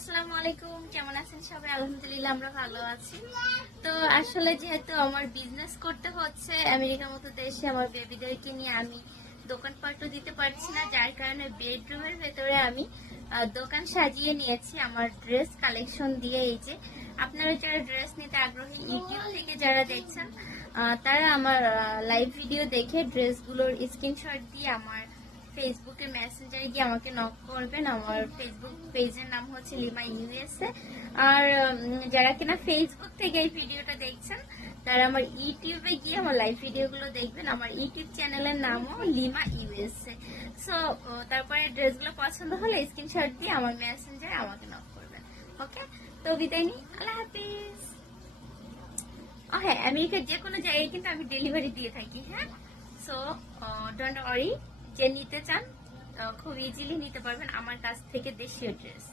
আসসালামু আলাইকুম, কেমন আছেন সবাই? আলহামদুলিল্লাহ আমরা ভালো আছি। তো আসলে যেহেতু আমার বিজনেস করতে হচ্ছে আমেরিকার মতো দেশে, আমার বেবিদেরকে নিয়ে আমি দোকানপাটও দিতে পারছি না, যার কারণে বেডরুমের ভেতরে আমি দোকান সাজিয়ে নিয়েছি আমার ড্রেস কালেকশন দিয়ে। এই যে আপনারা যারা ড্রেস নিতে আগ্রহী, ইউটিউব থেকে যারা দেখছেন তারা আমার লাইভ ভিডিও দেখে ড্রেসগুলোর স্ক্রিনশট দিয়ে আমার ফেসবুকে মেসেঞ্জারে গিয়ে আমাকে নক করবেন। আমার ফেসবুক পেজের নাম হচ্ছে লিমা ইউএসএ। আর যারা কিনা ফেসবুক থেকে এই ভিডিওটা দেখছেন তারা আমার ইউটিউবে গিয়ে আমার লাইভ ভিডিওগুলো দেখবেন। আমার ইউটিউব চ্যানেলের নামও লিমা ইউএসএ। সো তারপরে ড্রেসগুলো পছন্দ হলে স্ক্রিনশট দিয়ে আমার মেসেঞ্জারে আমাকে নক করবেন। ওকে, তো বিদায় নিই, আল্লাহ হাফিজ। হ্যাঁ, আমেরিকার যে কোনো জায়গায় কিন্তু আমি ডেলিভারি দিয়ে থাকি। হ্যাঁ, সো ডোন্ট ওয়ারি, যে নিতে চান খুব ইজিলি নিতে পারবেন আমার কাছ থেকে দেশীয় ড্রেস।